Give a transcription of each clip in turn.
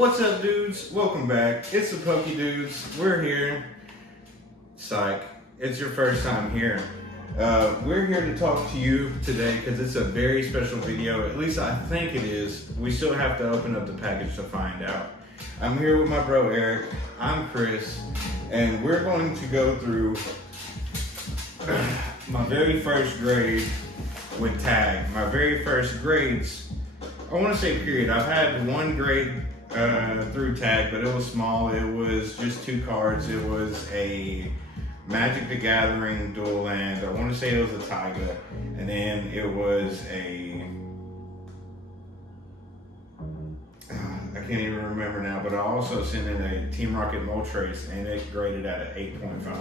What's up, dudes? Welcome back. It's the Pokey Dudes. We're here. Psych. It's your first time here. We're here to talk to you today because it's a very special video. At least I think it is. We still have to open up the package to find out. I'm here with my bro Eric. I'm Chris. And we're going to go through my very first grade with tag. My very first grades. I want to say period. I've had one grade through tag, but it was small. It was just 2 cards. It was a Magic the Gathering dual land. I want to say it was a Taiga, and then it was a I can't even remember now, but I also sent in a Team Rocket Moltres, and it graded at an 8.5.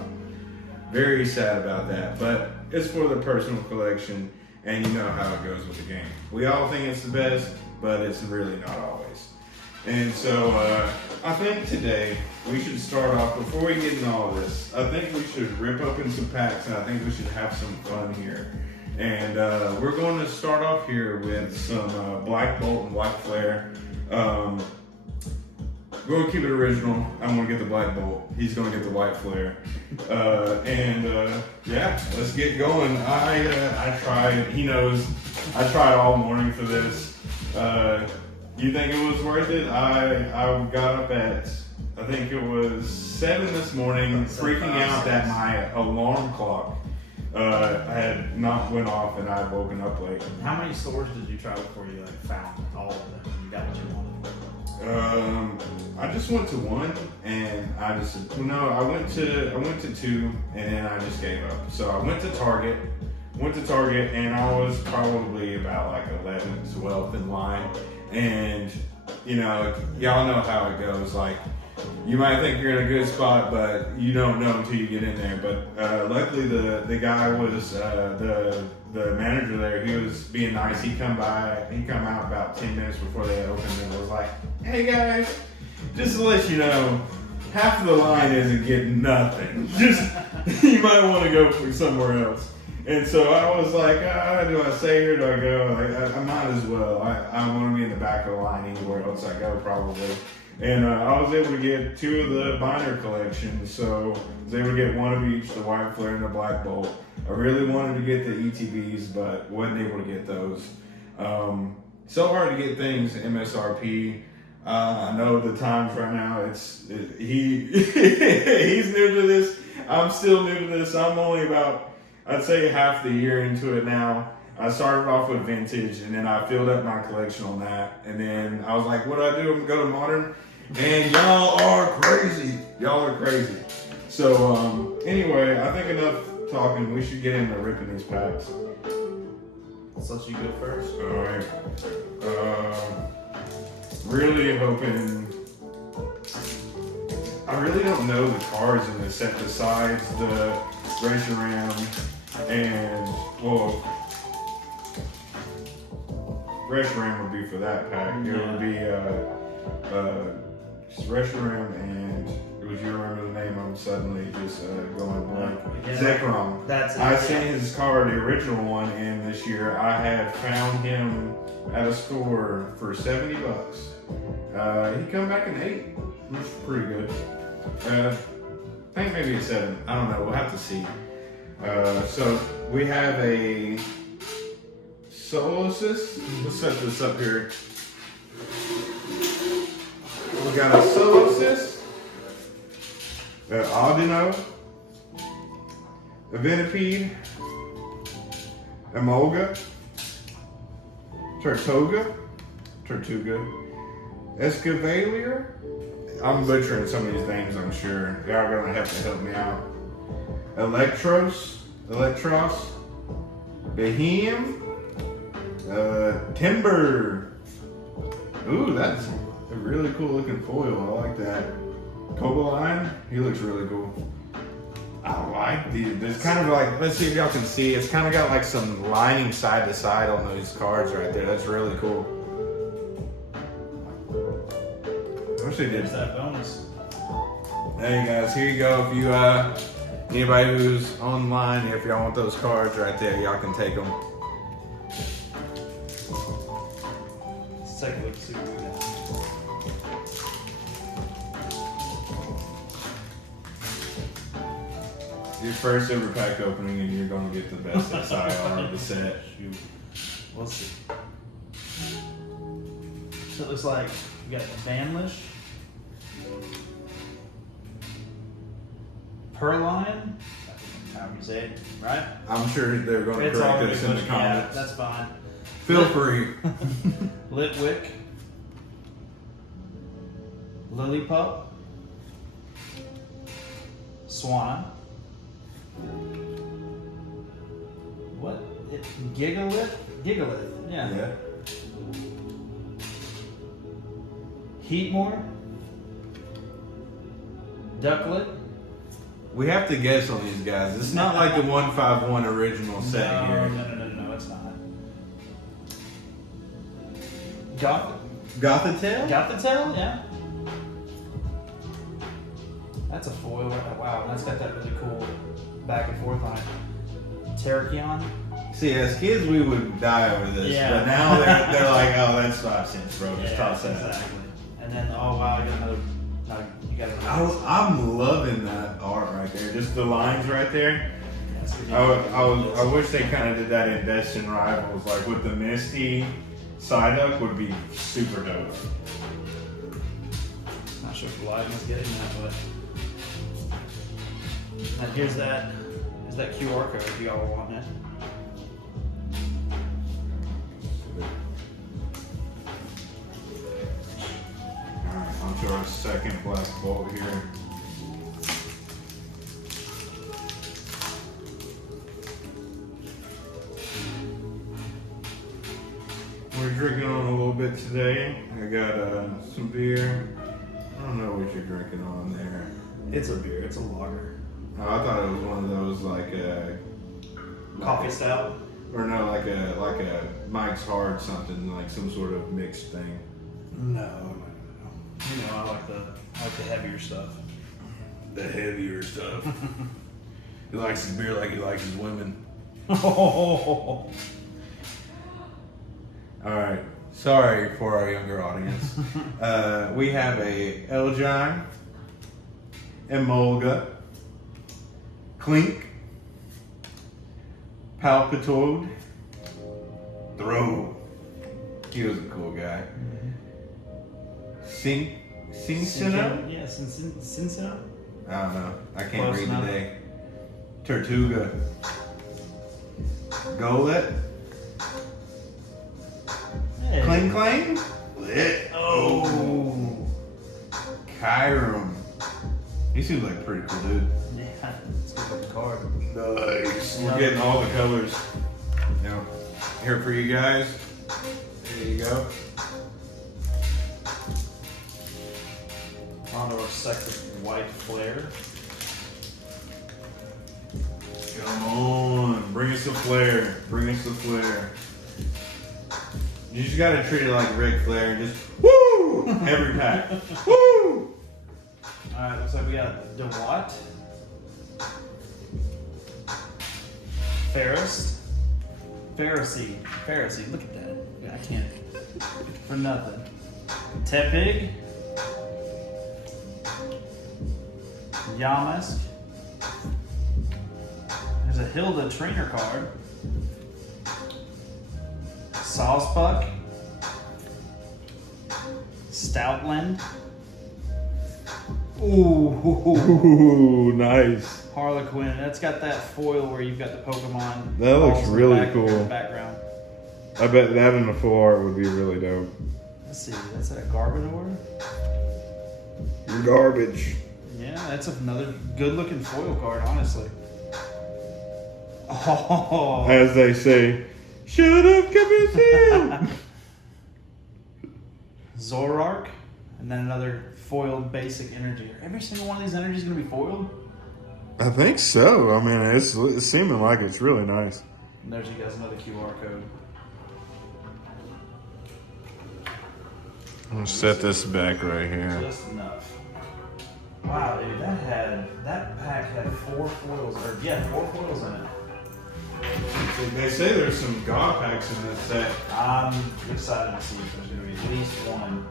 Very sad about that, but it's for the personal collection, and you know how it goes with the game. We all think it's the best, but it's really not always. And so I think today we should start off, before we get into all this, I think we should rip open some packs, and I think we should have some fun here. And we're going to start off here with some Black Bolt and Black Flare. We're going to keep it original. I'm going to get the Black Bolt. He's going to get the White Flare. Yeah, let's get going. I tried, he knows, I tried all morning for this. You think it was worth it? I got up at, I think it was 7 this morning, freaking out that my alarm clock had not went off and I had woken up late. How many stores did you try before you found all of them and you got what you wanted? I just went to one, and I went to 2, and then I just gave up. So I went to Target, and I was probably about like 11th, 12th in line. And you know, y'all know how it goes. Like, you might think you're in a good spot, but you don't know until you get in there. But luckily, the guy was the manager there. He was being nice. He come out about 10 minutes before they opened, and was like, "Hey guys, just to let you know, half of the line isn't getting nothing. Just you might want to go for somewhere else." And so I was like, do I stay here? Do I go? I might as well. I want to be in the back of the line anywhere else I go, probably. And I was able to get 2 of the binder collections. So I was able to get 1 of each, the White Flare and the Black Bolt. I really wanted to get the ETBs, but wasn't able to get those. So hard to get things MSRP. I know the times right now, he's new to this. I'm still new to this. I'm only about, I'd say, half the year into it now. I started off with vintage, and then I filled up my collection on that. And then I was like, what do I do? I'm going to go to modern. And y'all are crazy. Y'all are crazy. So anyway, I think enough talking. We should get into ripping these packs. So let you go first. All right. Really hoping. I really don't know the cards in this set besides the Reshiram and, well, Reshiram would be for that pack. It would be just Reshiram, and would you remember the name? I'm suddenly just going blank. Zekrom. That's it. I seen his card, the original one, in this year. I had found him at a store for $70. He come back in 8, which is pretty good. I think maybe a 7. I don't know. We'll have to see. So we have a Solosis. Let's set this up here. We got a Solosis, an Audino, a Venipede, a Molga, Tortuga, Escavalier. I'm butchering some of these names, I'm sure. Y'all are gonna have to help me out. Electros, Behem, Timber. Ooh, that's a really cool looking foil. I like that. Cobaline, he looks really cool. I like these. It's kind of like, let's see if y'all can see. It's kind of got like some lining side to side on those cards right there. That's really cool. I wish they did. There's that bonus. Hey guys, here you go. If you anybody who's online, if y'all want those cards right there, y'all can take them. Let's take a look, see what we got. Your first ever pack opening, and you're gonna get the best SIR of the set. Shoot. We'll see. So it looks like you got Vanlish, Perline, however you say it, right? I'm sure they're gonna It's all correct us in the Yeah, comments. that's fine. Feel free. Litwick, Lillipup, Swana. What? Gigalith? Gigalith, yeah. Yeah. Heatmore, Ducklet. We have to guess on these guys. It's not like the 151 original set No, here. no, it's not. Gothitelle? Got the tail? Yeah. That's a foil. Wow, that's got that really cool back and forth on it. Terrakion. See, as kids, we would die over this, Yeah. but now they're like, oh, that's 5 cents, bro. Just toss that. exactly. And then, oh wow, I got another. No, you got another. I'm loving that art right there. Just the lines right there. That's the I wish they kind of did that in Destin Rivals, like with the Misty Psyduck would be super dope. Not sure if Lion was getting that, but. Now here's that QR code if y'all were wanting it. Alright, on to our second black bolt here. We're drinking on a little bit today. I got some beer. I don't know what you're drinking on there. It's a beer. It's a lager. Oh, I thought it was one of those like Coffee stout. or no, like a Mike's Hard something, like some sort of mixed thing. No. You know, I like the heavier stuff. The heavier stuff. He likes his beer like he likes his women. Oh. All right. Sorry for our younger audience. We have a Elgine, Emolga, Clink, Palpitoad, Throw. He was a cool guy. Cincino? Yeah, Cincino. I don't know. I can't Close read enough. today. Tortuga. Golett. Hey. Cling Clang. Lit. Oh. Kyrum. He seems like a pretty cool dude. Yeah, it's good looking card. Nice. We're getting all the colors. Now, here for you guys. There you go. On to our second white flare. Come on. Bring us the flare. Bring us the flare. You just gotta treat it like Ric Flair and just woo! Every pack. Woo! Alright, looks like we got DeWatt. Ferris. Pharisee. Look at that. Yeah, I can't. For nothing. Tepig. Yamask. There's a Hilda trainer card. Sawsbuck. Stoutland. Ooh, nice. Harlequin. That's got that foil where you've got the Pokemon. That looks balls in the really back- cool. Background. I bet that in the full art would be really dope. Let's see. That's a Garbodor. You're garbage. Yeah, that's another good-looking foil card, honestly. Oh. As they say, shut up, come in. Zorark, and then another foiled basic energy. Are every single one of these energies going to be foiled? I think so. I mean, it's seeming like it's really nice. And there's you guys another QR code. I'm gonna set this back right here. Just enough. Wow, dude, that pack had 4 foils, or yeah, 4 foils in it. They say there's some God packs in this set. I'm excited to see if there's going to be at least one.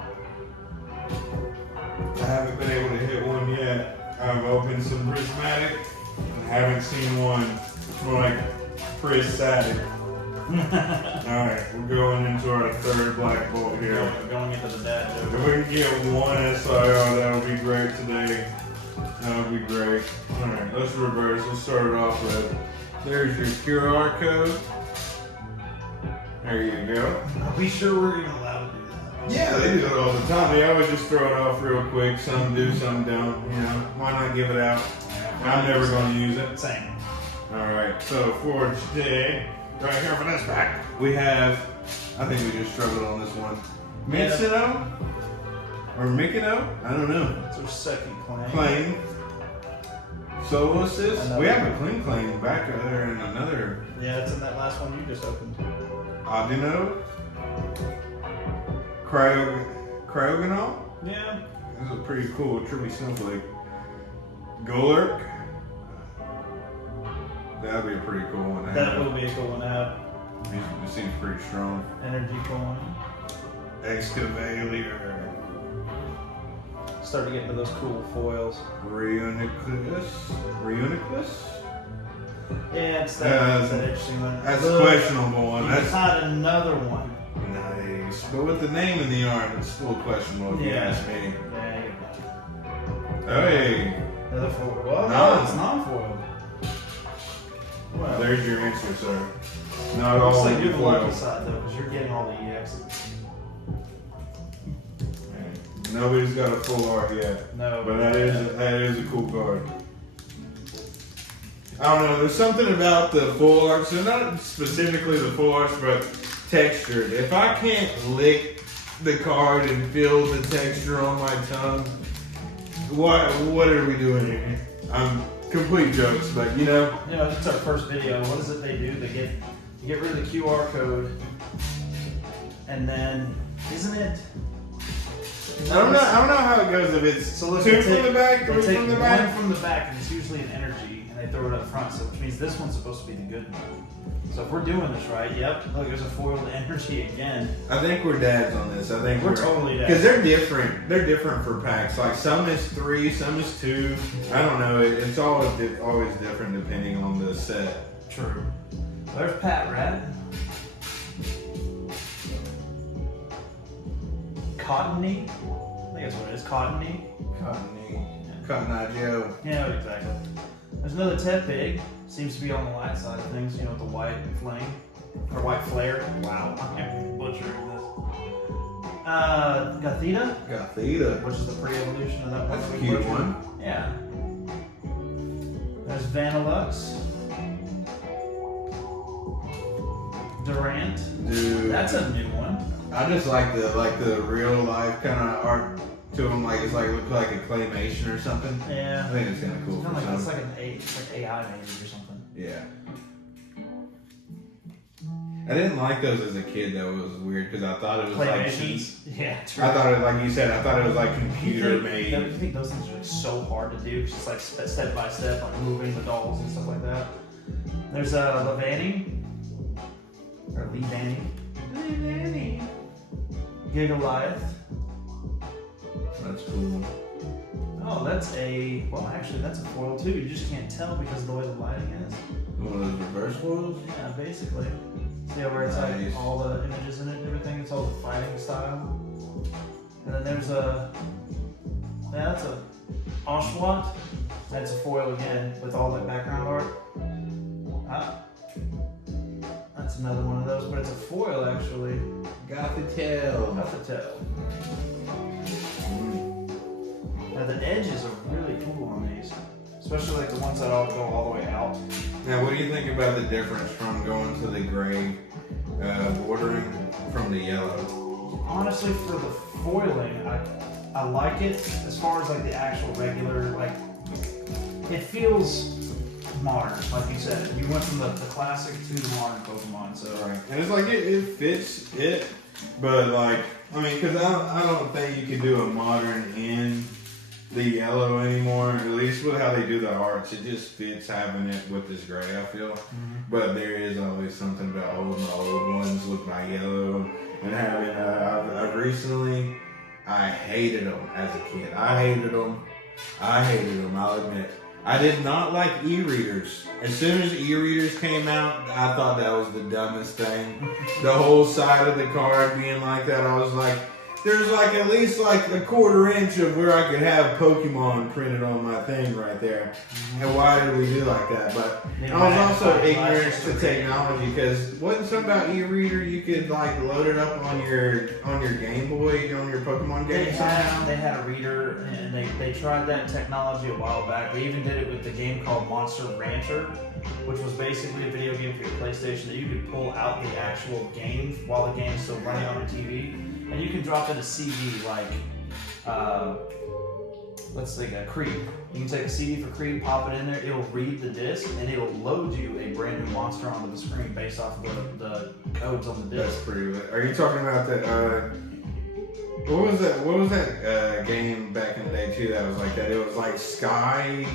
I haven't been able to hit one yet. I've opened some Prismatic, and Haven't seen one like Chris Saturday. Alright, we're going into our third Black Bolt here. We're going into the dad joke. If we can get one SIR, that would be great today. That would be great. Alright, let's reverse. Let's start it off with, there's your QR code. There you go. Are we sure we're even allowed to do that? Yeah, they do it all the time. They always just throw it off real quick. Some do, some don't. You know, why not give it out? I'm never going to use it. Same. Alright, so for today, right here for this pack, we have, I think we just struggled on this one. Mitsino? Or Mikino? I don't know. It's our second claim. Claim. Solo assist. Another We have one. a clean claim back there in another Yeah, it's in that last one you just opened. Audino. Cryogonal. Yeah. This is a pretty cool Trippy Snowflake. Golurk. That'd be a pretty cool one to That have. would be a cool one to have. It seems pretty strong. Energy coin. Excavator. Start to get into those cool foils. Reuniclus. Reuniclus? Yeah, it's that That's interesting one. a Look, questionable one. You That's caught another one. nice. But with the name in the art, it's still questionable if you Yeah. ask me. Yeah, you Hey, another foil. Well, No. no, it's non-foil. Well, there's your answer, sir. Not looks all like of you're the the lucky foils. side though, because you're getting all the EXs. Nobody's got a full art yet. No, But that is a cool card. I don't know, there's something about the full arts, so not specifically the full arts, but textured. If I can't lick the card and feel the texture on my tongue, what are we doing here? I'm complete jokes, but you know. You know, it's our first video. What is it they do? They get rid of the QR code, and then isn't it? I don't know how it goes if it's So look, two they from take- the back, They three take from the one back. from the back, and it's usually an energy, and they throw it up front. So which means this one's supposed to be the good one. So if we're doing this right, yep. Look, there's a foiled energy again. I think we're dads on this. I think We're totally dads. because they're different. They're different for packs. Like some is 3, some is 2. I don't know. It's always different depending on the set. True. There's Pat Rat. Cottony. I think that's what it is. Cottony. Cotton Eye Joe. Yeah, exactly. There's another Tepig. Seems to be on the light side of things, you know, with the white flame. Or white flare. Wow, I'm butchering this. Gothita, Gothita. which is the pre-evolution of that one. That's a we cute butchered. one. Yeah. There's Vanillux. Durant. Dude. That's a new one. I just like the real life kind of art to them. Like it's like looks like a claymation or something. I Yeah. think it's kind of cool. It's kind of for like, it's some. like an A, it's like AI maybe or something. Yeah. I didn't like those as a kid though. It was weird because I thought it was like cheap. Claymations. Yeah, true. I thought it, like you said, I thought it was like computer You made. think those things are like so hard to do? It's just like step by step, like moving the dolls and stuff like that. There's Levani. Or Levani. Gigaliath. That's cool. Oh, that's well actually that's a foil too. You just can't tell because of the way the lighting is. One of those reverse foils. Yeah, basically. See where it's Nice. like all the images in it and everything? It's all the fighting style. And then there's that's a Oshawott. That's a foil again with all that background art. That's another one of those, but it's a foil actually. Gothitelle. Gothitelle. Now the edges are really cool on these. Especially like the ones that all go all the way out. Now, what do you think about the difference from going to the gray bordering from the yellow? Honestly, for the foiling, I like it. As far as like the actual regular, like it feels modern, like you said. You went from the classic to the modern Pokemon, so Right. And it's like it fits it, but like I mean, because I don't think you can do a modern in the yellow anymore. At least with how they do the arts, it just fits having it with this gray. I feel, but there is always something about the old ones with my yellow and having. I've recently, I hated them as a kid. I hated them. I'll admit. I did not like e-readers. As soon as e-readers came out, I thought that was the dumbest thing. The whole side of the card being like that, I was like, there's like at least like a 1/4 inch of where I could have Pokemon printed on my thing right there. And why did we do like that? But I was also ignorant to technology because wasn't something about e-reader you could like load it up on your Game Boy on your Pokemon game somehow? They had a reader, and they tried that technology a while back. They even did it with the game called Monster Rancher, which was basically a video game for your PlayStation that you could pull out the actual game while the game's still running on your TV. And you can drop in a CD like, let's think, Creed. You can take a CD for Creed, pop it in there, it'll read the disc, and it'll load you a brand new monster onto the screen based off of the codes on the disc. That's pretty lit. Are you talking about the, what was that game back in the day too that was like that? It was like Sky,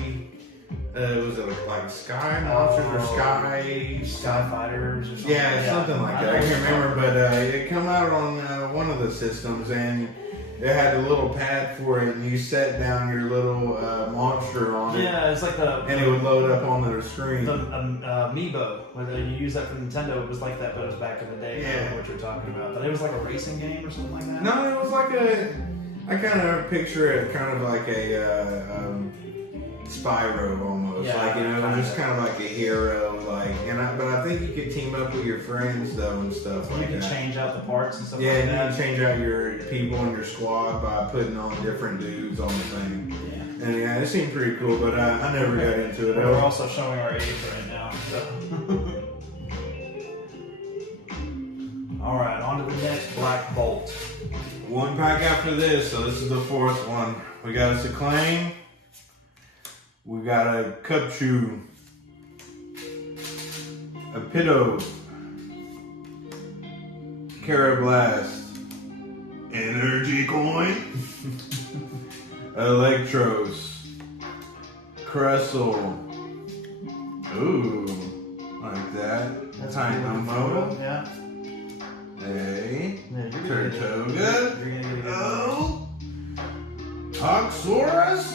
was it like Sky Monsters or Sky Fighters or something? Yeah, something like that. I can't remember, but it come out on one of the systems, and it had a little pad for it, and you set down your little monster on it. Yeah, it's like and it would load up on the screen. The Amiibo, whether you use that for Nintendo, it was like that, but it was back in the day. Yeah. I don't know what you're talking about, but it was like a racing game or something like that. No, it was like I kind of picture it kind of like a Spyro almost, Yeah, like just kinda. kind of like a hero, like, but I think you could team up with your friends though and stuff You like can that. change out the parts and stuff Yeah, like and you that. can change out your people in your squad by putting on different dudes on the thing. Yeah. And yeah, it seemed pretty cool, but I never got into it. We're also showing our age right now. So. All right, on to the next Black Bolt. One pack after this, so this is the 4th one. We got a Seclaim. We got a Cubchoo. A Pitto. Carablast. Energy Coin. Electros. Cressel. Ooh, like that. That's Dynamo. Yeah. A Yeah, Turtoga. You're gonna get a good one. Oh. Toxorus.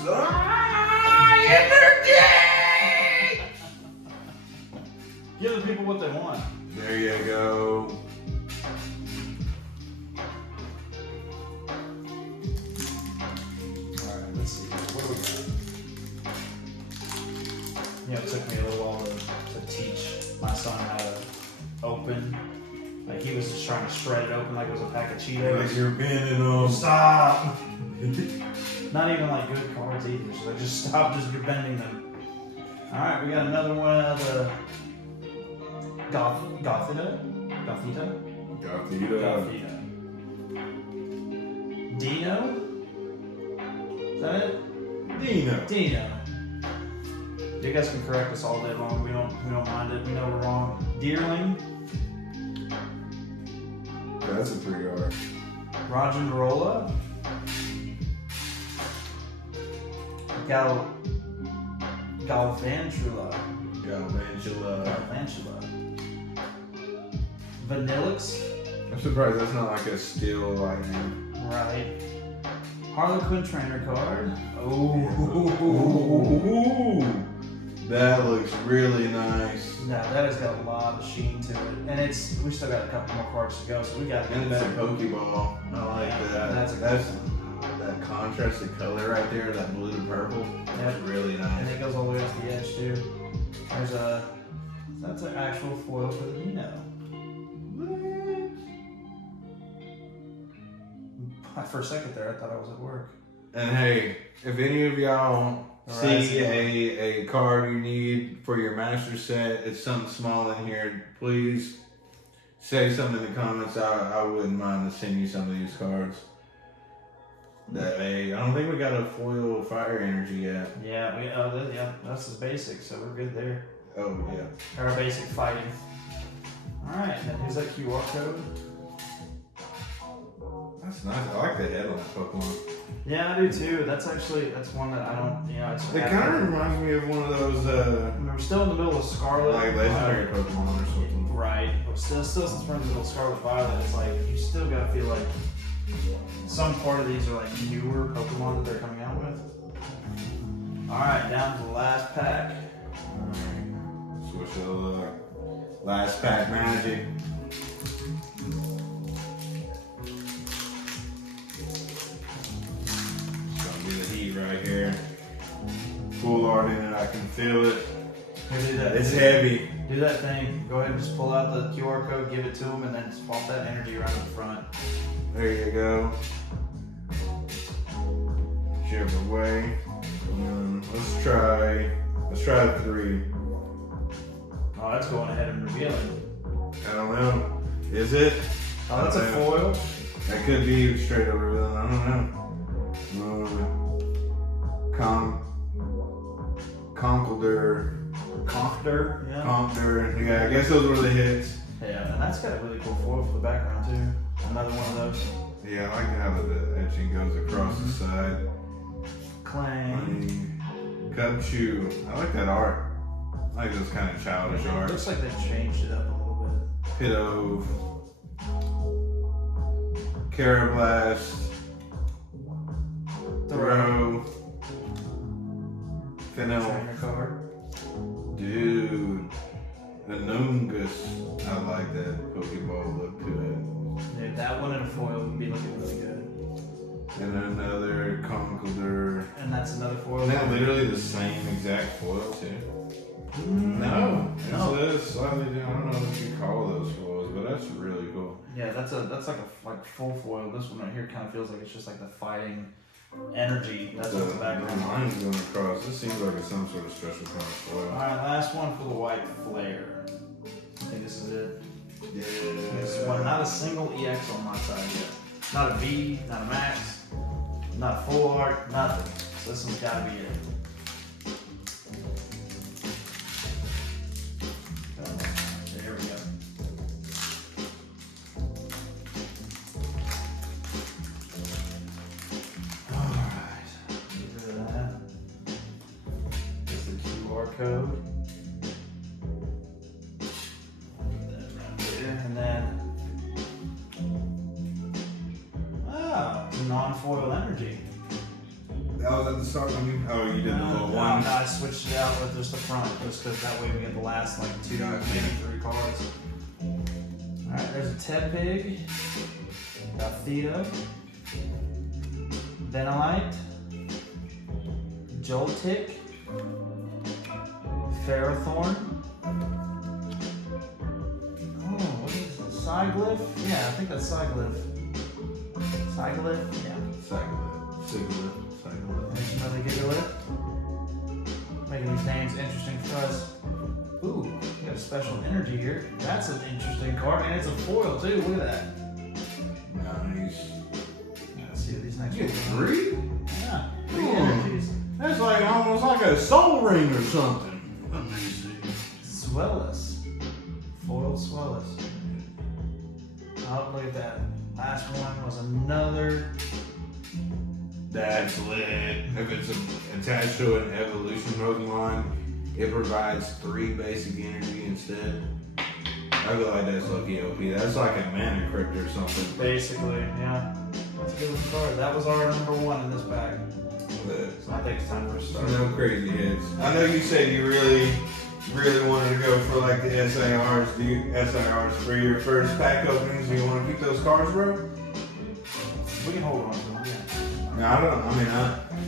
Energy. Give the people what they want. There you go. Alright, let's see. What do we got? It took me a little while to teach my son how to open. Like, he was just trying to shred it open like it was a pack of Like Cheetos. you're bending them. Stop! Not even like good cards either. So just stop, you're bending them. Alright, we got another one of the Gothita? Dino? Is that it? Dino. You guys can correct us all day long. We don't mind it. We know we're wrong. Deerling, That's a 3R. Roggenrola, Galvantula, Vanillix, I'm surprised that's not like a steel lightning. right? Harlequin trainer card. Ooh, that looks really nice. Now that has got a lot of sheen to it, and we still got a couple more cards to go, so we got. And that Pokeball, I like Yeah, that. that's that contrasted color right there, that blue to purple. That's really And nice. it goes all the way to the edge too. That's an actual foil for the Dino. For a second there, I thought I was at work. And hey, if any of y'all see a card you need for your master set, it's something small in here, please say something in the comments. I wouldn't mind to send you some of these cards. That I don't think we got a foil fire energy yet. Yeah, that's the basic, so we're good there. Oh yeah. Our basic fighting. Alright, and then here's that QR code. That's nice. I like the headline Pokemon. Yeah, I do too. That's one that I don't, it's It kind of reminds me of one of those we're still in the middle of Scarlet. like legendary Pokemon or something. Right. But still since we're in the middle of Scarlet Violet, it's like you still gotta feel like some part of these are like newer Pokemon that they're coming out with. Alright, down to the last pack. Alright. Switch it up. Last pack magic. Gonna be the heat right here. Full art in it, I can feel it. Here, do that. It's heavy. Do that thing. Go ahead and just pull out the QR code, give it to them, and then swap that energy around in the front. There you go. Whichever way. Let's try the 3. Oh, that's going ahead and revealing. I don't know. Is it? Oh, that's a foil. That could be straight over revealing. I don't know. Conkeldurr. Conkeldurr, yeah. Conkeldurr. Yeah, I guess those were the hits. Yeah, and that's got a really cool foil for the background too. Another one of those. Yeah, I like how the etching goes across the side. Clang. Cub Chew. I like that art. I like those kind of childish It art. looks like they've changed it up a little bit. Pitove. Carablast. Throw. Fennel. Trainer cover. Dude. Anungus. I like that Pokeball look to it. Dude, that one in a foil would be looking really good. And another Conkeldurr. And that's another foil. Isn't that literally the same exact foil too? No. It's slightly different. I don't know what you call those foils, but that's really cool. Yeah, that's like a full foil. This one right here kind of feels like it's just like the fighting energy. That's what's the background. Line's going across. This seems like it's some sort of special kind of foil. Alright, last one for the white flare. I think this is it. Yeah. This one, not a single EX on my side yet. Not a V, not a max, not a full art, nothing. So this one's gotta be it. There we go. Alright, get rid of that. There's the QR code. Put that around here, and then non-foil energy. That was at the start when you. Oh, you did the little one. I switched it out with just the front, just because that way we get the last like 2, maybe 3 cards. Alright, there's a Tepig, Gothita, Venonite, Joltik, Ferrothorn. Oh, what is this? Cyglyph? Yeah, I think that's Cyglyph. Cyglyph? Yeah. Cyglyph. There's another Gigalith. Making these names interesting for us. Ooh, we got a special energy here. That's an interesting card, and it's a foil too. Look at that. Nice. Let's see what these next You get ones are. 3? Yeah, 3 Ooh. energies. That's like almost like a soul ring or something. Amazing. Swellus. Foil Swellus. Oh, look at that. Last one was another. That's lit. If it's attached to an evolution Pokemon, it provides 3 basic energy instead. I feel like that's lucky OP. That's like a mana crypt or something. Basically, yeah. That's a good card. That was our number 1 in this pack. So I think it's time for a start. No crazy hits. I know you said you really wanted to go for like the SIRs. Do you SIRs for your first pack openings? Do you want to keep those cards, bro? We can hold on to them, yeah. No,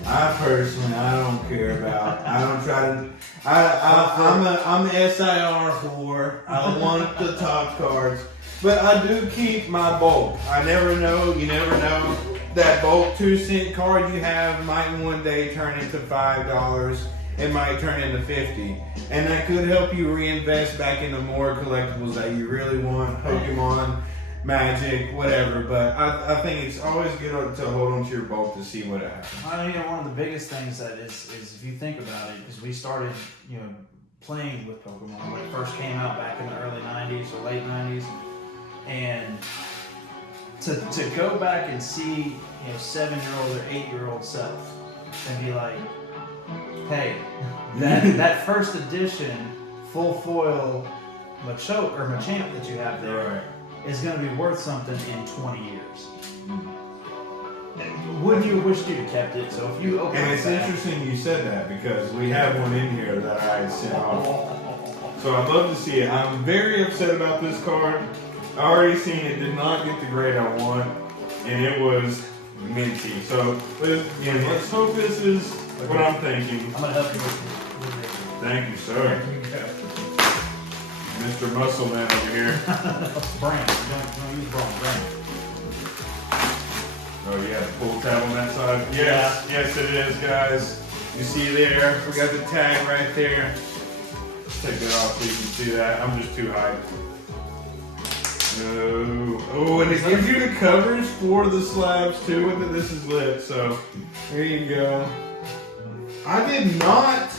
I personally, I don't care about. I don't try to. I'm the SIR whore. I want the top cards, but I do keep my bulk. I never know. You never know. That bulk 2-cent card you have might one day turn into $5. It might turn into 50, and that could help you reinvest back into more collectibles that you really want. Pokemon, Magic, whatever. But I think it's always good to hold on to your bulk to see what happens. I think one of the biggest things that is if you think about it, because we started, playing with Pokemon when it first came out back in the early 90s or late 90s, and to go back and see, 7-year-old or 8-year-old self and be like, hey, that first edition full foil Machamp that you have there is going to be worth something in 20 years. Wouldn't you have wished you'd have kept it? So if you open And it's back, interesting you said that because we have one in here that I sent off. So I'd love to see it. I'm very upset about this card. I already seen it did not get the grade I want, and it was minty. So let's hope this is what I'm thinking. I'm gonna help you with it. Thank you, sir. Mr. Muscle Man over here. Brand. Don't use brand. Oh, yeah, the pull tab on that side. Yes, yes, it is, guys. You see there, we got the tag right there. Let's take that off so you can see that. I'm just too hyped. Oh, and it gives you the covers for the slabs too with it. This is lit, so here you go. I did not.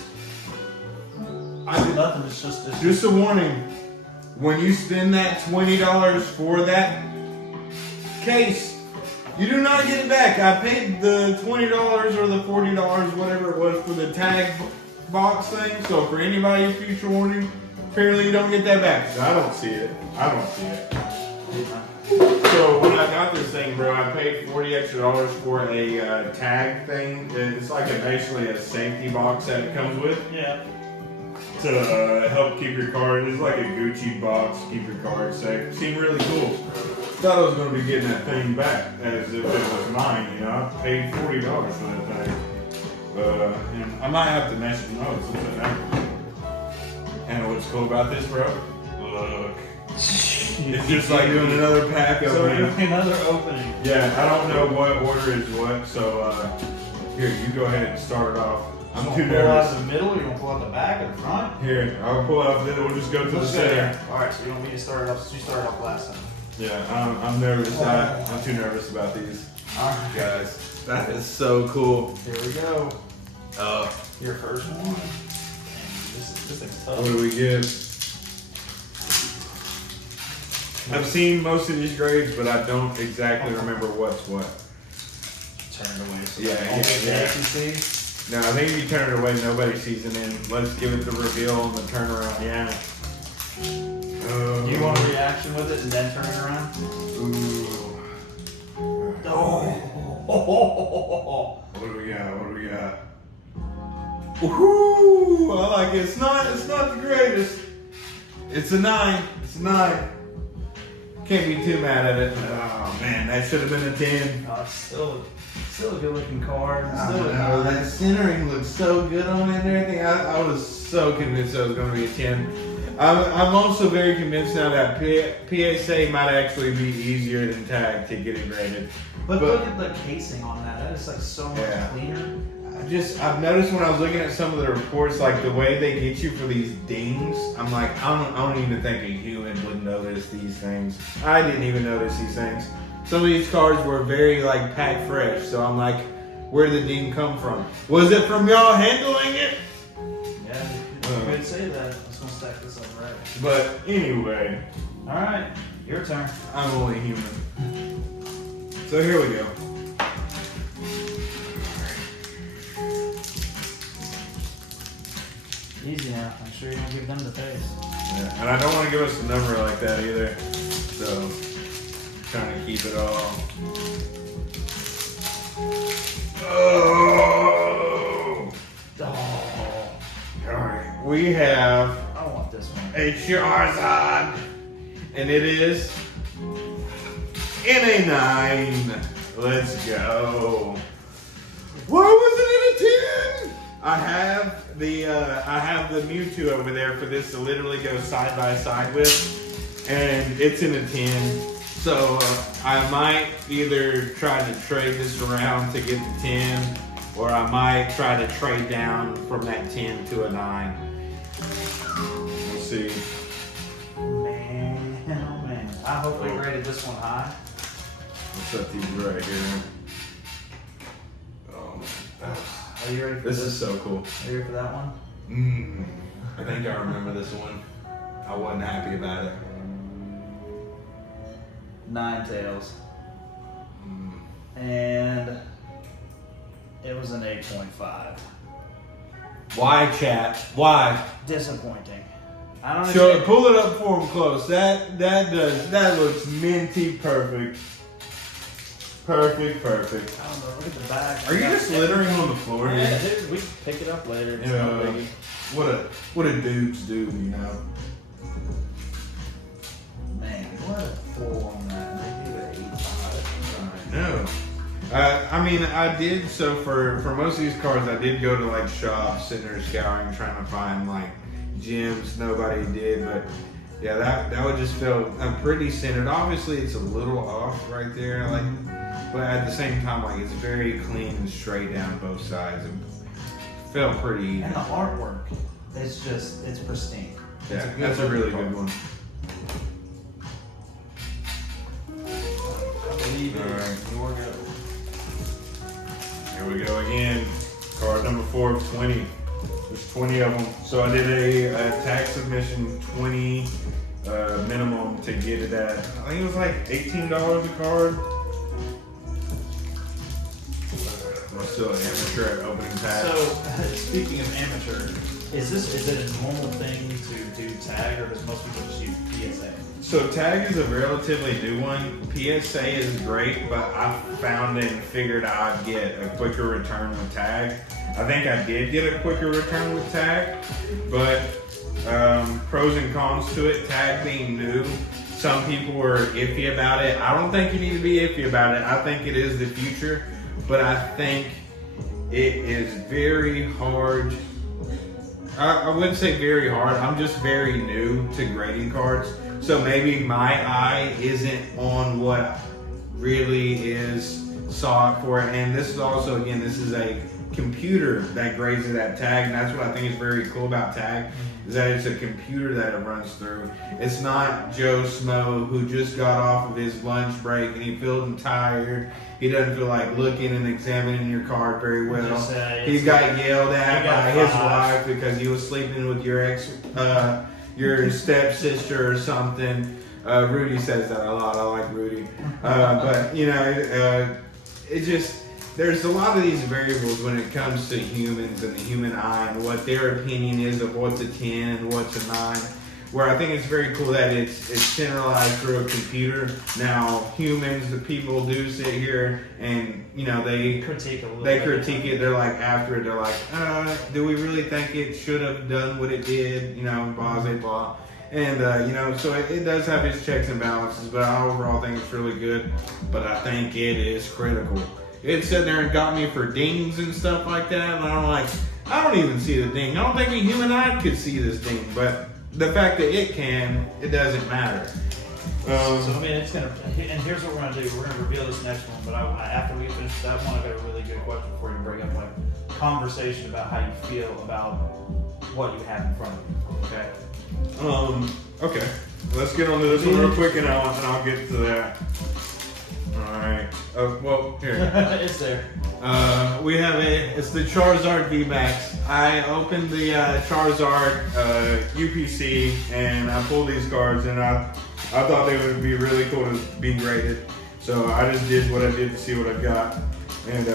Nothing. It's Just a warning. When you spend that $20 for that case, you do not get it back. I paid the $20 or the $40, whatever it was, for the tag box thing. So for anybody future warning, apparently you don't get that back. I don't see it. So when I got this thing, bro, I paid $40 extra for a tag thing. It's like basically a safety box that it comes with. Yeah. To help keep your card. It's like a Gucci box, keep your card safe. Seemed really cool. Thought I was going to be getting that thing back as if it was mine, you know. I paid $40 for that thing. And I might have to mention notes. And what's cool about this, bro? Look. It's just like doing another pack opening. So another opening. Yeah, I don't know what order is what, so here, you go ahead and start it off. I'm too Pull out nervous. the middle, or you want to pull out the back or the front? Here, I'll pull out the, we'll just go to the center. Alright, so you want me to start it off since you started off last time. Yeah, I'm nervous. I'm too nervous about these. Alright. Guys, that is so cool. Here we go. Your first one. And this thing's tough. What do we get? I've seen most of these grades, but I don't exactly remember what's what. Turn it away. So Yeah, that yeah, only yeah. they can see. No, I think if you turn it away, nobody sees it in. Let's give it the reveal and the turnaround. Yeah. Do you want a reaction with it and then turn it around? Ooh. Oh. What do we got? What do we got? Woohoo! I like it. It's not the greatest. It's a 9. It's a 9. Can't be too mad at it. Oh man, that should have been a 10. It's still a good looking card. That centering looks so good on it and everything. I was so convinced that was going to be a 10. I'm also very convinced now that PSA might actually be easier than tag to get it graded. But look at the casing on that. That is like so much cleaner. I've noticed when I was looking at some of the reports, like the way they get you for these dings, I'm like, I don't even think a human would notice these things. I didn't even notice these things. Some of these cards were very like packed fresh, so I'm like, where did the ding come from? Was it from y'all handling it? Yeah, you could say that. I'm just gonna stack this up right. But anyway, All right, your turn. I'm only human. So here we go. Easy now. I'm sure you don't give them the face. Yeah, and I don't want to give us a number like that either. So, trying to keep it all. Oh! Alright, we have I don't want this one. a Charizard, and it is in a 9. Let's go. Why wasn't it a 10? I have the Mewtwo over there for this to literally go side by side with, and it's in a 10. So I might either try to trade this around to get the 10, or I might try to trade down from that 10 to a 9. We'll see. Man, oh man. I hope we graded this one high. I'll set these right here. Oh, Are you ready for this this? is so cool. Are you ready for that one? I think I remember this one. I wasn't happy about it. Ninetales. And it was an 8.5. Why, chat? Why? Disappointing. I don't Show know. it. Pull it up for him close. That looks minty perfect. Perfect. I don't know. Look at the back. Are you just littering on the floor? Yeah, Dude? dude, we can pick it up later. It's Yeah. no biggie. What do dudes do, you know? Man, what a 4 on that. Maybe an 8.5. I know. I mean, I did, so for most of these cars, I did go to like shops, sitting there scouring, trying to find like gems nobody did, but yeah, that would just feel pretty centered. Obviously, it's a little off right there, like, but at the same time, like, it's very clean and straight down both sides. It felt pretty even. And the artwork, it's pristine. Yeah, It's that's a really good one. I believe it. Alright. Your go. Here we go again. Card number 4 of 20. There's 20 of them. So I did a tax submission, 20 minimum to get it at. I think it was like $18 a card. I'm still an amateur at opening tags. So, speaking of amateur, is it a normal thing to do tag, or does most people just use PSA? So tag is a relatively new one. PSA is great, but I found and figured I'd get a quicker return with tag. I think I did get a quicker return with tag, but pros and cons to it. Tag being new, some people were iffy about it. I don't think you need to be iffy about it. I think it is the future, but I think it is very hard. I wouldn't say very hard. I'm just very new to grading cards. So maybe my eye isn't on what really is sought for it. And this is also, again, this is a computer that grades it at tag. And that's what I think is very cool about tag, is that it's a computer that it runs through. It's not Joe Smo who just got off of his lunch break and he feeling tired. He doesn't feel like looking and examining your card very well. He got yelled at by his wife because he was sleeping with your stepsister or something. Rudy says that a lot. I like Rudy. But, you know, it just, there's a lot of these variables when it comes to humans and the human eye and what their opinion is of what's a 10 and what's a 9. Where I think it's very cool that it's centralized through a computer. Now, humans, the people do sit here and, you know, they critique it. They're like, after it, they're like, do we really think it should have done what it did? You know, blah, blah, blah. And, you know, so it does have its checks and balances, but I overall think it's really good. But I think it is critical. It sat there and got me for dings and stuff like that. And I'm like, I don't even see the ding. I don't think a human eye could see this ding, but the fact that it can, it doesn't matter. So I mean, it's gonna. And here's what we're gonna do. We're gonna reveal this next one. But after we finish that one, I got a really good question for you to bring up, like conversation about how you feel about what you have in front of you. Okay. Okay. Let's get on to this one real quick, and I'll get to that. All right. Well, here. It's there. We have it's the Charizard VMAX. I opened the Charizard UPC and I pulled these cards, and I thought they would be really cool to be graded. So I just did what I did to see what I got. And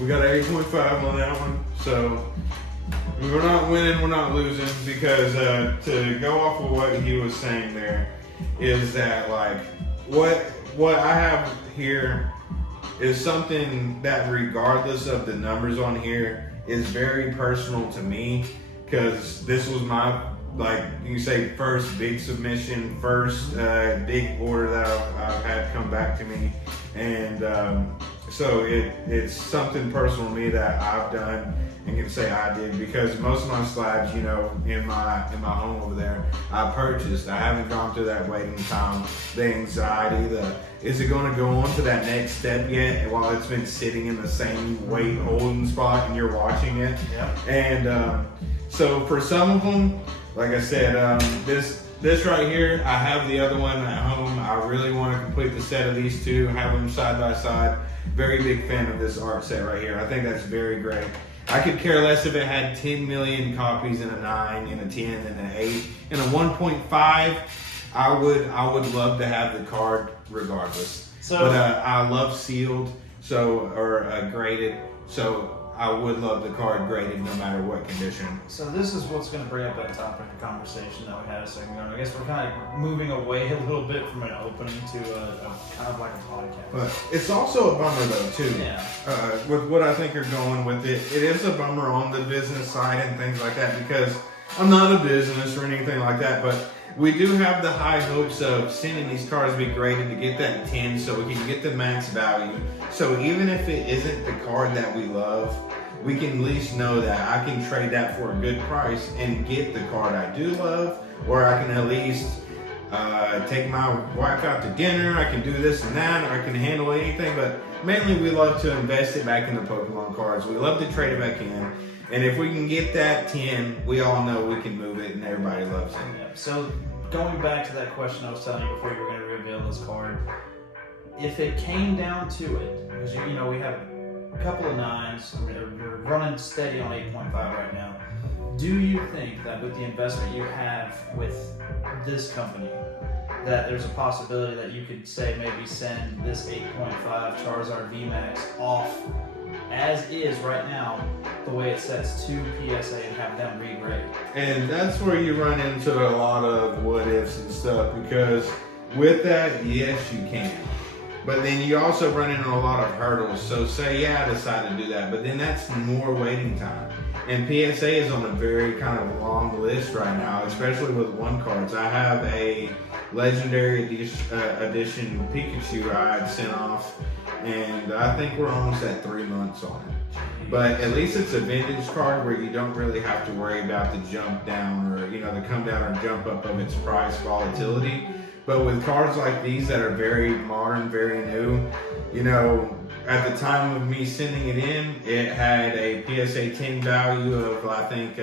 we got an 8.5 on that one. So we're not winning, we're not losing, because to go off of what he was saying there is that, like, what I have here is something that, regardless of the numbers on here, is very personal to me, because this was my, like, you can say, first big submission, first big order that I've had come back to me. And so it's something personal to me that I've done and can say I did, because most of my slabs, you know, in my home over there, I purchased. I haven't gone through that waiting time, the anxiety, is it going to go on to that next step yet while it's been sitting in the same weight holding spot and you're watching it? Yeah. And so for some of them, like I said, this right here, I have the other one at home. I really want to complete the set of these two, have them side by side. Very big fan of this art set right here. I think that's very great. I could care less if it had 10 million copies in a 9, in a 10, in an 8, in a 1.5. I would love to have the card regardless. But I love sealed, or graded. So I would love the card graded no matter what condition. So this is what's going to bring up that topic of conversation that we had a second ago. I guess we're kind of moving away a little bit from an opening to a kind of like a podcast. But it's also a bummer though too. Yeah. With what I think are going with it, it is a bummer on the business side and things like that because I'm not a business or anything like that, but we do have the high hopes of sending these cards to be graded to get that 10 so we can get the max value. So even if it isn't the card that we love, we can at least know that I can trade that for a good price and get the card I do love, or I can at least take my wife out to dinner, I can do this and that, I can handle anything, but mainly we love to invest it back in the Pokemon cards. We love to trade it back in. And if we can get that 10, we all know we can move it and everybody loves it. Yeah. So going back to that question I was telling you before you were going to reveal this card, if it came down to it, because you know we have a couple of 9s, I mean, you're running steady on 8.5 right now. Do you think that with the investment you have with this company, that there's a possibility that you could say maybe send this 8.5 Charizard VMAX off as is right now, the way it sets to PSA and have them regrade? And that's where you run into a lot of what ifs and stuff because with that, yes, you can. But then you also run into a lot of hurdles. So say, yeah, I decide to do that, but then that's more waiting time. And PSA is on a very kind of long list right now, especially with one cards. I have a Legendary Edition Pikachu I had sent off, and I think we're almost at 3 months on it. But at least it's a vintage card where you don't really have to worry about the jump down or, the come down or jump up of its price volatility. But with cards like these that are very modern, very new, at the time of me sending it in, it had a PSA 10 value of, I think,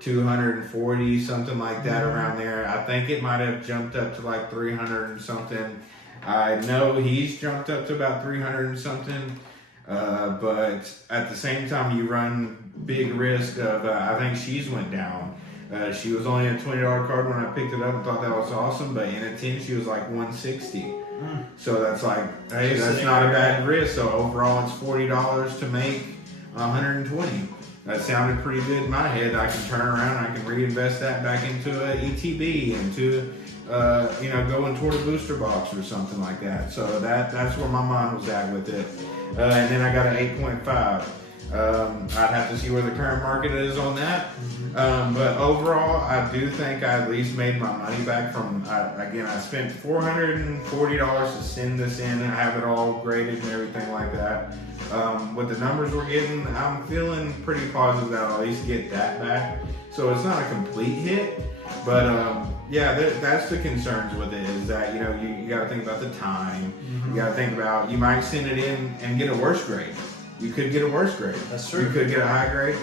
240, something like that around there. I think it might have jumped up to like 300 and something. I know he's jumped up to about 300 and something. But at the same time, you run big risk of, I think she's went down. She was only a $20 card when I picked it up and thought that was awesome, but in a 10 she was like 160. So that's like, hey, that's not a bad risk. So overall it's $40 to make 120. That sounded pretty good in my head. I can turn around, I can reinvest that back into an ETB, into going toward a booster box or something like that. So that's where my mind was at with it. And then I got an 8.5. I'd have to see where the current market is on that. But overall, I do think I at least made my money back from, I spent $440 to send this in and have it all graded and everything like that. With the numbers we're getting, I'm feeling pretty positive that I'll at least get that back. So it's not a complete hit, but that's the concerns with it is that, you got to think about the time. You got to think about, you might send it in and get a worse grade. You could get a worse grade. That's true. You could get a high grade.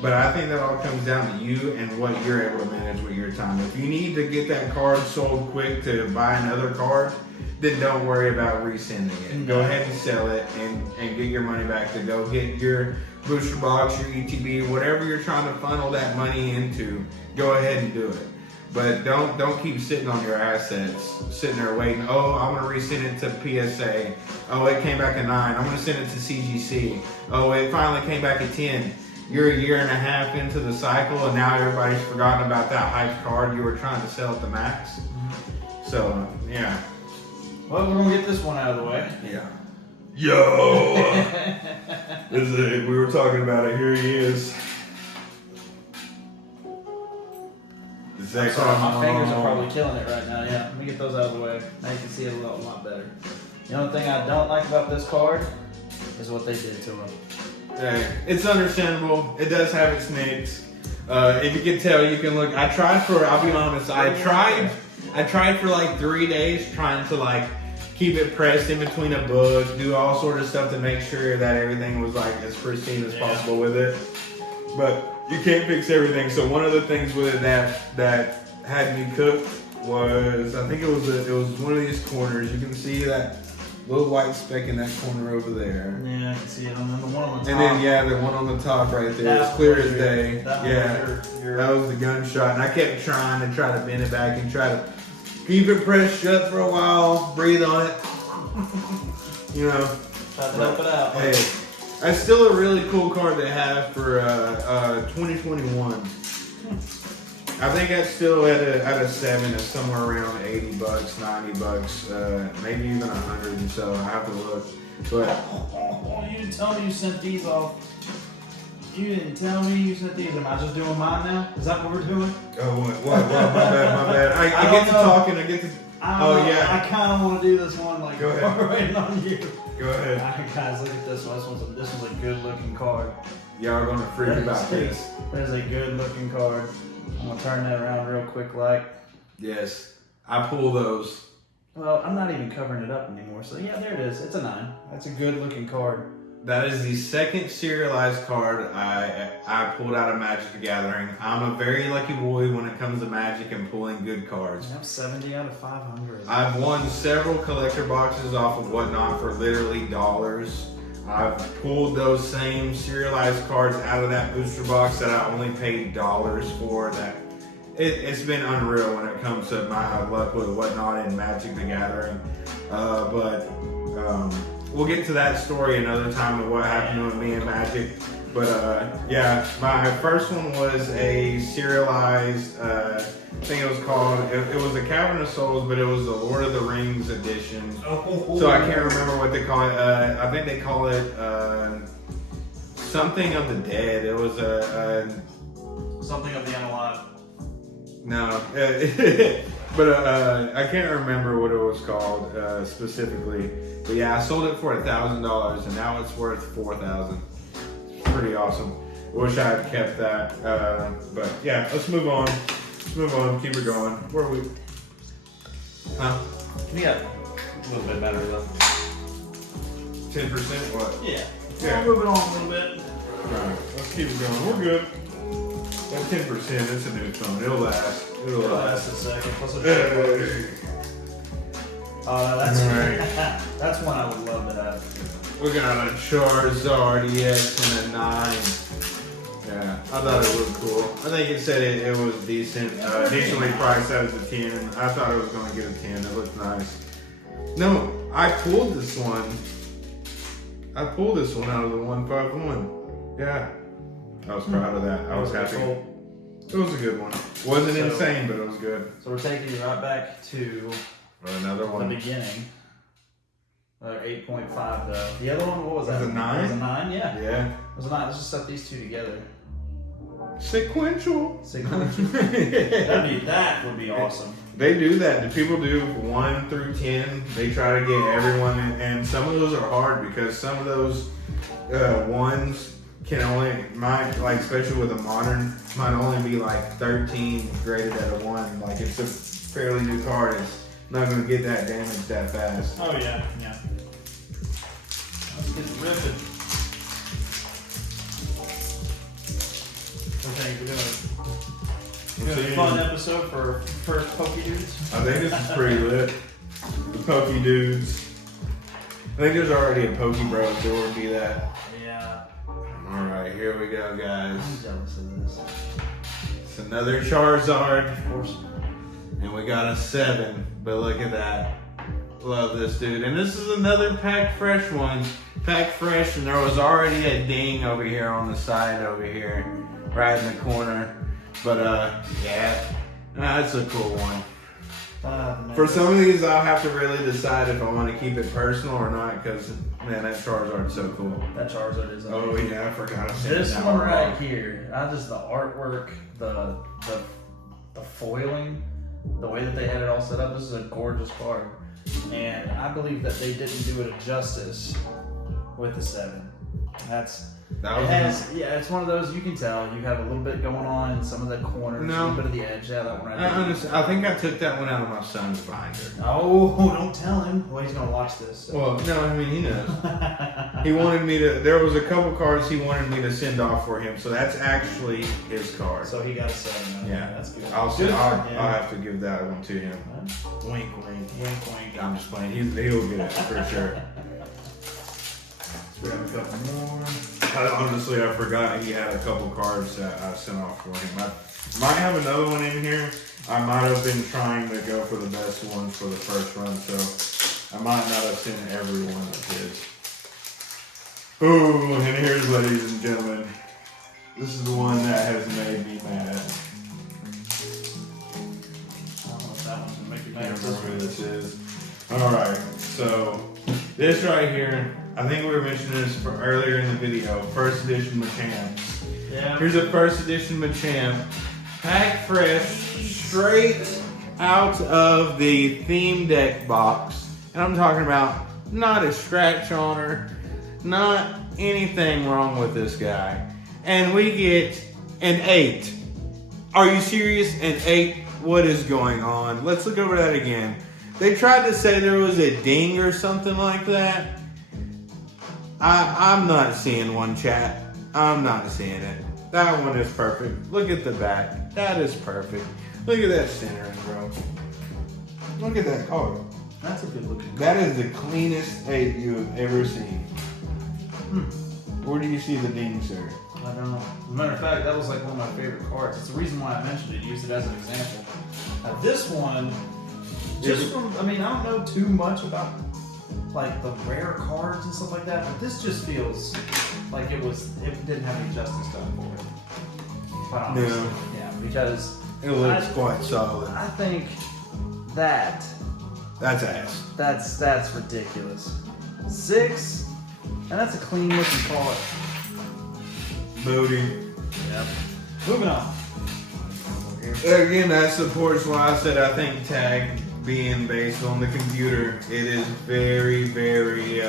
But I think that all comes down to you and what you're able to manage with your time. If you need to get that card sold quick to buy another card, then don't worry about resending it. Go ahead and sell it and get your money back to go get your booster box, your ETB, whatever you're trying to funnel that money into, go ahead and do it. But don't keep sitting on your assets, sitting there waiting. Oh, I want to resend it to PSA. Oh, it came back a 9. I'm going to send it to CGC. Oh, it finally came back a 10. You're a year and a half into the cycle, and now everybody's forgotten about that hype card you were trying to sell at the max. So, yeah. Well, we're going to get this one out of the way. Yeah. Yo! We were talking about it. Here he is. Sorry, my fingers are probably killing it right now. Yeah, let me get those out of the way. Now you can see it a lot better. The only thing I don't like about this card is what they did to him. Hey, it's understandable. It does have its nicks. If you can tell, you can look. I'll be honest, I tried for like 3 days trying to keep it pressed in between a book, do all sort of stuff to make sure that everything was as pristine as possible with it. But you can't fix everything. So one of the things with it that had me cooked was, I think it was one of these corners. You can see that little white speck in that corner over there. Yeah, I can see it. And then the one on the top. And then the one on the top right there. It's clear as day. That was the gunshot. And I kept trying to bend it back and try to keep it pressed shut for a while. Breathe on it. Try to help it out. Hey, That's still a really cool card to have for 2021. I think that's still at a 7. It's somewhere around $80, $90, maybe even 100. And so I have to look. But you didn't tell me you sent these off. You didn't tell me you sent these. Am I just doing mine now? Is that what we're doing? oh, what? My bad. I get to talking. I get to. Yeah. I kind of want to do this one. Like, go ahead. Right on you. Go ahead. All right, guys, look at this one. This one's a good-looking card. Y'all are gonna freak about this. That is a good-looking card. I'm gonna turn that around real quick, like. Yes, I pull those. Well, I'm not even covering it up anymore. So yeah, there it is. It's a 9. That's a good-looking card. That is the second serialized card I pulled out of Magic the Gathering. I'm a very lucky boy when it comes to Magic and pulling good cards. Yep, 70 out of 500. I've won several collector boxes off of Whatnot for literally dollars. I've pulled those same serialized cards out of that booster box that I only paid dollars for. It's been unreal when it comes to my luck with Whatnot and Magic the Gathering. We'll get to that story another time of what happened with me and Magic. But yeah, my first one was a serialized, I think it was called, it was a Cavern of Souls, but it was the Lord of the Rings edition. So I can't remember what they call it. I think they call it something of the dead. It was Something of the unalive. No, but I can't remember what it was called specifically. But yeah, I sold it for $1,000, and now it's worth $4,000. Pretty awesome. Wish I had kept that. But yeah, let's move on. Keep it going. Where are we? Huh? Yeah, a little bit better though. 10%? What? Yeah. Yeah. We'll move it on a little bit. Alright, let's keep it going. We're good. That 10%, it's a new phone. It'll last. It'll last. A second. Plus a Alright. that's one I would love to have. We got a Charizard EX and a 9. Yeah, I thought it looked cool. I think it said it was decent. Initially priced out as a 10. I thought it was going to get a 10. It looked nice. No, I pulled this one. out of the 151. Yeah. I was proud of that. I was happy. Cool. It was a good one. Wasn't insane, but it was good. So we're taking you right back to Another one. the beginning. 8.5 though. The other one, what was that? Was it 9? It was a 9, yeah. Yeah. It was a 9. Let's just set these two together. Sequential. That would be awesome. They do that. The people do 1 through 10. They try to get everyone, and some of those are hard because some of those ones can only, especially with a modern, might only be like 13 graded at a 1. Like it's a fairly new card. It's not going to get that damaged that fast. Oh yeah. Let's get ripping. What do you think we're doing? A fun episode for first Poke Dudes. I think this is pretty lit. The Poke Dudes. I think there's already a Poke Bros. There would be that. Yeah. Alright, here we go, guys. I'm jealous of this. It's another Charizard. Of course. And we got a 7. But look at that. Love this dude. And this is another Pack Fresh one. Pack Fresh, and there was already a ding over here on the side over here. Right in the corner. But yeah. That's a cool one. For some of these, I'll have to really decide if I want to keep it personal or not, because man, that Charizard's so cool. That Charizard is amazing. Oh yeah, I forgot to say this one right here. The artwork, the foiling, the way that they had it all set up. This is a gorgeous card, and I believe that they didn't do it justice with the 7. It's one of those you can tell you have a little bit going on in some of the corners, a little bit of the edge. Yeah, that one. I think I took that one out of my son's binder. Oh, don't tell him. Well, he's gonna watch this. So. Well, no, I mean he knows. He wanted me to. There was a couple cards he wanted me to send off for him, so that's actually his card. So he got a 7. Yeah, that's good. I'll have to give that one to him. Huh? Wink, wink, wink, wink. I'm just playing. He'll get it for sure. We have a couple more. Honestly, I forgot he had a couple cards that I sent off for him. I might have another one in here. I might have been trying to go for the best ones for the first run, so I might not have sent every one of his. Oh, and here's, ladies and gentlemen, this is the one that has made me mad. I don't know if that one's gonna make you I mad. can't remember who this is. Alright, so this right here, I think we were mentioning this earlier in the video, first edition Machamp. Yeah. Here's a first edition Machamp, packed fresh, straight out of the theme deck box. And I'm talking about not a scratch on her, not anything wrong with this guy. And we get an 8. Are you serious? An 8? What is going on? Let's look over that again. They tried to say there was a ding or something like that. I'm not seeing one, chat. I'm not seeing it. That one is perfect. Look at the back. That is perfect. Look at that centering, bro. Look at that card. That's a good looking. That is the cleanest 8 you have ever seen. Where do you see the ding, sir? I don't know. As a matter of fact, that was like one of my favorite cards. It's the reason why I mentioned it, used it as an example. This one, just from, I mean, I don't know too much about like the rare cards and stuff like that, but this just feels like it didn't have any justice done for it. Quite honestly. No. Yeah, because It looks quite solid. I think that That's ass. that's ridiculous. 6, and that's a clean looking card. Booty. Yep. Moving on. Again, that supports why I said I think tag being based on the computer, it is very, very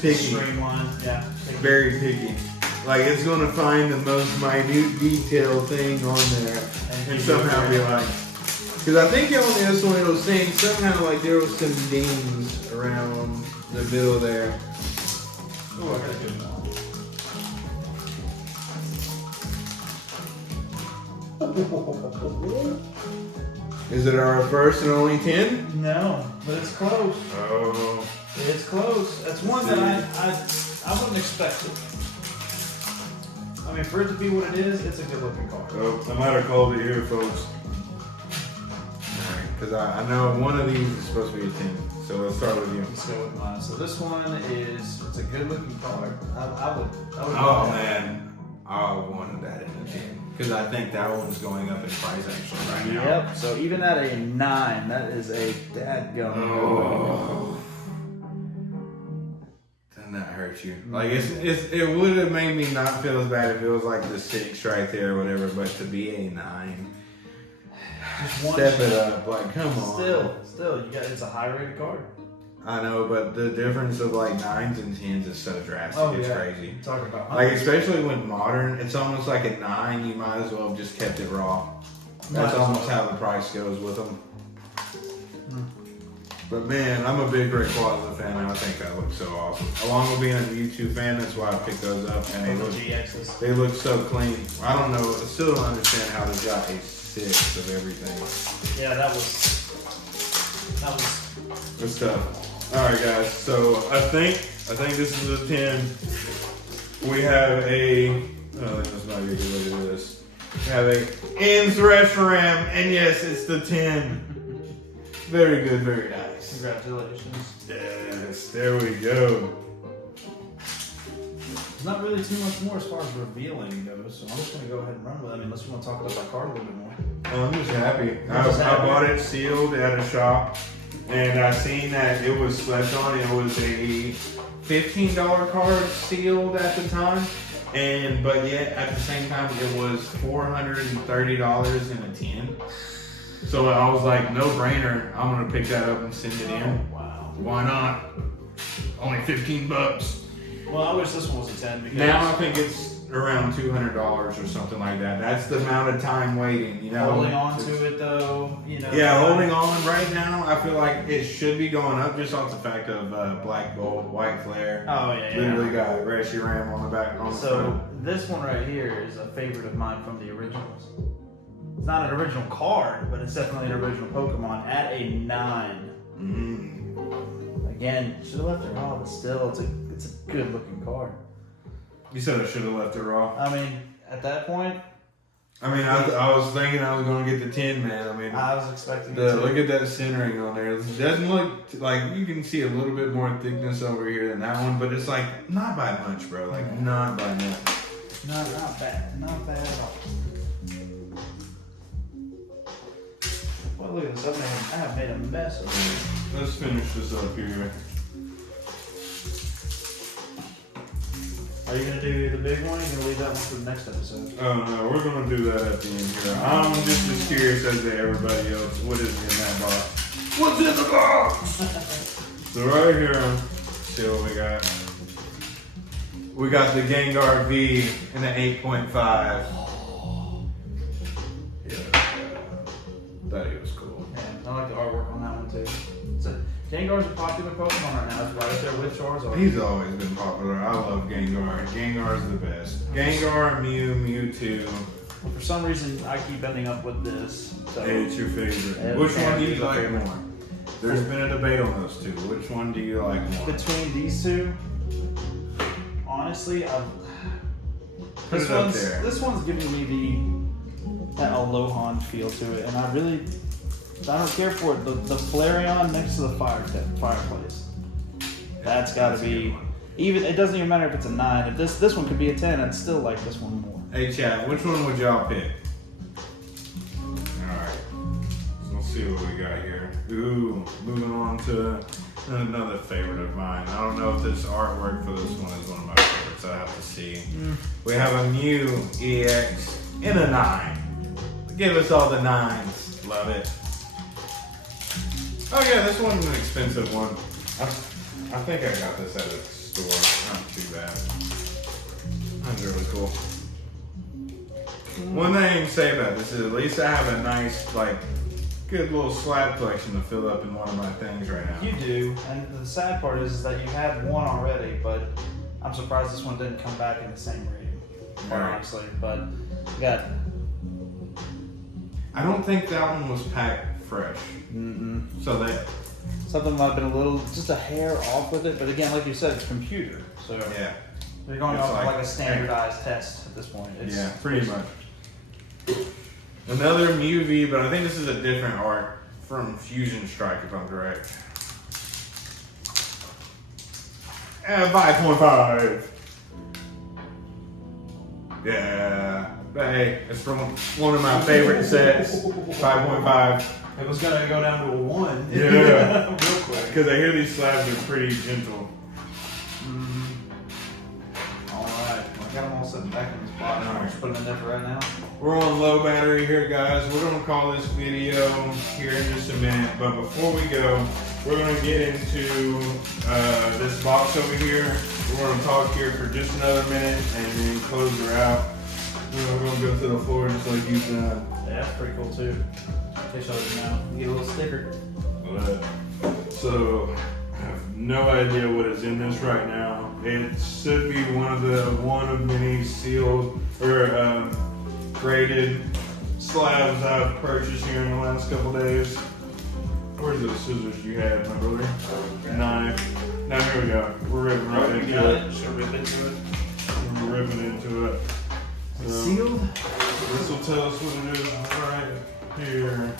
picky. Streamlined, yeah. Very picky. Like it's gonna find the most minute detail thing on there and somehow be like, because I think on this one it was saying somehow like there was some dings around the middle there. Oh, I gotta do more. Is it our first and only 10? No, but it's close. Oh. It's close. That's one that I wouldn't expect it. I mean, for it to be what it is, it's a good looking card. Oh, I might have called it here, folks. Because I know one of these is supposed to be a 10. So let's start with you. Let's go with mine. So this one it's a good looking card. I would Oh man, I wanted that in a 10. Because I think that one's going up in price actually right now. Yep. So even at a 9, that is a dadgum. Oh. Doesn't that hurt you? Like it would have made me not feel as bad if it was like the 6 right there or whatever, but to be a 9. Just one Step it shot. up, like come on. Still, it's a high rated card. I know, but the difference of like 9s and 10s is so drastic. Oh, It's yeah. crazy. I'm talking about Like especially with modern, it's almost like a 9. You might as well have just kept it raw. That's Might as almost well. how the price goes with them. But man, I'm a big Rayquaza fan, and I think that looks so awesome. Along with being a Mewtwo fan, that's why I picked those up, and the GXs. they look so clean. I don't know, I still don't understand how they got a 6 of everything. Yeah, that was Good stuff. All right, guys. So I think this is a 10. We have a. Oh, this might be a good way to do this. We have a Reshiram, and yes, it's the 10. Very good, very nice. Congratulations. Yes, there we go. There's not really too much more as far as revealing goes, so I'm just going to go ahead and run with it. I mean, unless you want to talk about that card a little bit more. I'm just happy. just I happy? bought it sealed at a shop, and I seen that it was slept on. It was a $15 card sealed at the time, but yet at the same time it was $430 in a 10. So I was like, no brainer. I'm gonna pick that up and send it in. Oh, wow. Why not? Only $15. Well, I wish this one was a 10 because Now I think it's around $200 or something like that. That's the amount of time waiting, you know. holding on to it though, you know. Yeah, holding on right now. I feel like it should be going up just off the fact of Black Bolt, White Flare. Oh, yeah, yeah. Literally got Reshiram on the back on the So front. this one right here is a favorite of mine from the originals. It's not an original card, but it's definitely an original Pokemon at a 9. Again, should have left it raw, but still, it's a good looking card. You said I should have left it raw. I mean, at that point, I mean, I was thinking I was going to get the Tin Man. I mean, I was expecting it look to. at that centering on there. It doesn't look like you can see a little bit more thickness over here than that one, but it's like not by much, bro. Like not by much. Not bad. Not bad at all. Well, look at this. I have made a mess of it. Let's finish this up here. Are you gonna do the big one? Or are you gonna leave that one for the next episode? Oh no, we're gonna do that at the end here. I'm just as curious as to everybody else. What is in that box? What's in the box? So right here, see what we got. We got the Gengar V in an 8.5. Yeah, that was cool. Yeah, I like the artwork on that one too. So, Gengar's a popular Pokemon right now. It's right up there with Charizard. He's always been popular. I love Gengar. Gengar's the best. Gengar, Mew, Mewtwo. Well, for some reason, I keep ending up with this. So It's your favorite. Every Which one do you family like favorite. more? There's been a debate on those two. Which one do you like more? between these two, honestly, Put it up there. this one's giving me that Alohan feel to it, and I don't care for it. The Flareon next to the fireplace. That's got to That's a be good one. even. It doesn't even matter if it's a 9. If this one could be a 10, I'd still like this one more. Hey chat, which one would y'all pick? Alright. So let's see what we got here. Ooh, moving on to another favorite of mine. I don't know if this artwork for this one is one of my favorites. I have to see. We have a Mew EX in a 9. Give us all the 9s. Love it. Oh yeah, this one's an expensive one. I think I got this at a store. Not too bad. That's really cool. One thing I can say about this is at least I have a nice, like, good little slab collection to fill up in one of my things right now. You do, and the sad part is that you had one already, but I'm surprised this one didn't come back in the same rating, quite Right. honestly. But you got I don't think that one was packed fresh. So that, something might have been a little, just a hair off with it. But again, like you said, it's a computer, so yeah. they're going It's off of like- like a standardized test at this point. It's, Yeah, pretty much. Another Mew V, but I think this is a different art from Fusion Strike, if I'm correct. 5.5. Yeah. But hey, it's from one of my favorite sets. 5.5. It was gonna go down to a 1. Yeah. real quick. Because I hear these slabs are pretty gentle. All right, well, I got them all sitting back in this box. I'm just putting them in there for right now. We're on low battery here, guys. We're going to call this video here in just a minute. But before we go, we're going to get into this box over here. We're going to talk here for just another minute and then close her out. We're going to go to the floor just like you've done. Yeah, that's pretty cool too. In case y'all didn't know, you get a little sticker. So, I have no idea what is in this right now. It should be one of many sealed or graded slabs I've purchased here in the last couple days. Where's those scissors you had, my brother? Knife. Now here we go. We're ripping right into it. Should rip into it. We're ripping into it. So, Sealed? this will tell us what it is right here.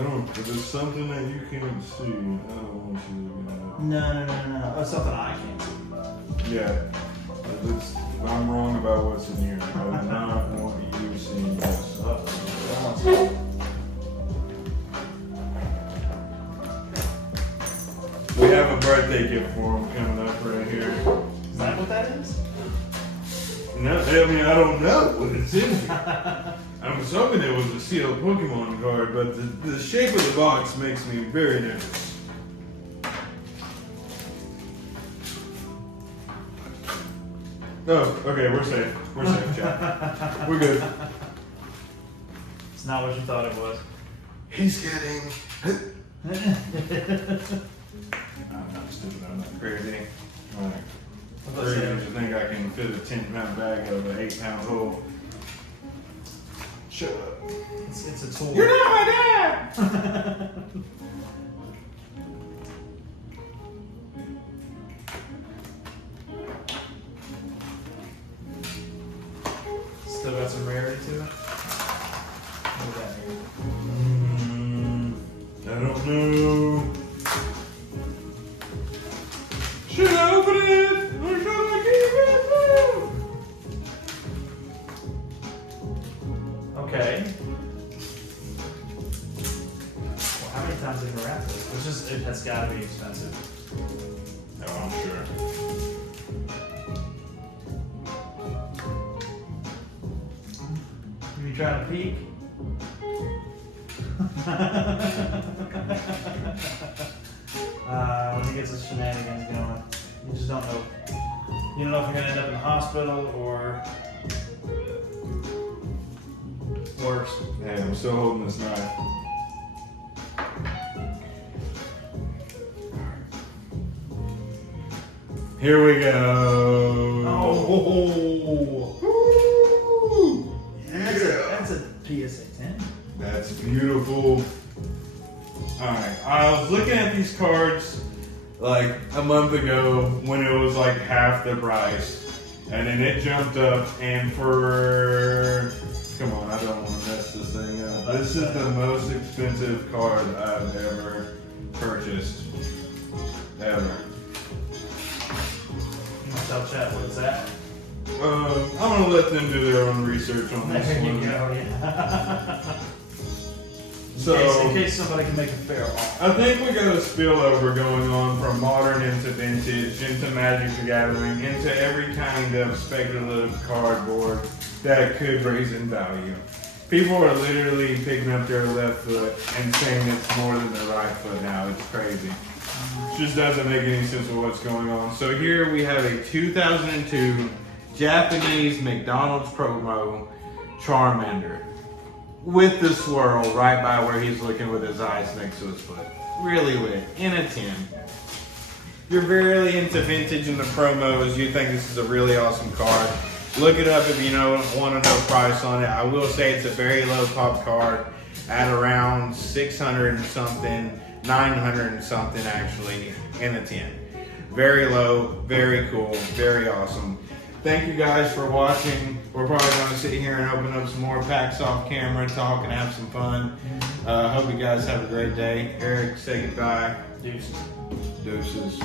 If it's something that you can't see, I don't want you to know. No. That's something I can't see. Yeah. If I'm wrong about what's in here. I do not want you seeing this. We have a birthday gift for him coming up right here. Is that what that is? No, I mean, I don't know what it's in here. I was hoping it was a sealed Pokemon card, but the shape of the box makes me very nervous. Oh, okay, we're safe. We're safe, chat. We're good. It's not what you thought it was. He's getting. I'm not stupid. I'm not crazy. Alright. Crazy to think I can fit a 10-pound bag out of an 8-pound hole. Shut up. It's a tool. You're not my dad! Still got some rarity to it. What is that here? I don't know. Should I open it? Or should I keep it? Okay. Well, how many times have you wrapped this? That's gotta be expensive. Oh, I'm sure. You trying to peek? When he gets his shenanigans going, you just don't know. You don't know if you're gonna end up in the hospital or worse. Hey, I'm still holding this knife. Here we go. Oh, Woo! that's a PSA 10. That's beautiful. Alright, I was looking at these cards like a month ago when it was like half the price. And then it jumped up, and for. Come on, I don't want to mess this thing up. This is the most expensive card I've ever purchased. Ever. You want to tell chat what it's at? I'm gonna let them do their own research on this There you one. go, yeah. So, in case somebody can make a fair offer. I think we got a spillover going on from modern into vintage, into Magic the Gathering, into every kind of speculative cardboard that could raise in value. People are literally picking up their left foot and saying it's more than their right foot now. It's crazy. It just doesn't make any sense of what's going on. So here we have a 2002 Japanese McDonald's promo Charmander with the swirl right by where he's looking with his eyes next to his foot. Really lit. In a 10. If you're very into vintage and the promos, you think this is a really awesome card. Look it up if you want to know price on it. I will say it's a very low pop card at around 600 and something, 900 and something actually in a 10. Very low, very cool, very awesome. Thank you guys for watching. We're probably going to sit here and open up some more packs off camera, talk and have some fun. Hope you guys have a great day. Eric, say goodbye. Deuces. Deuces.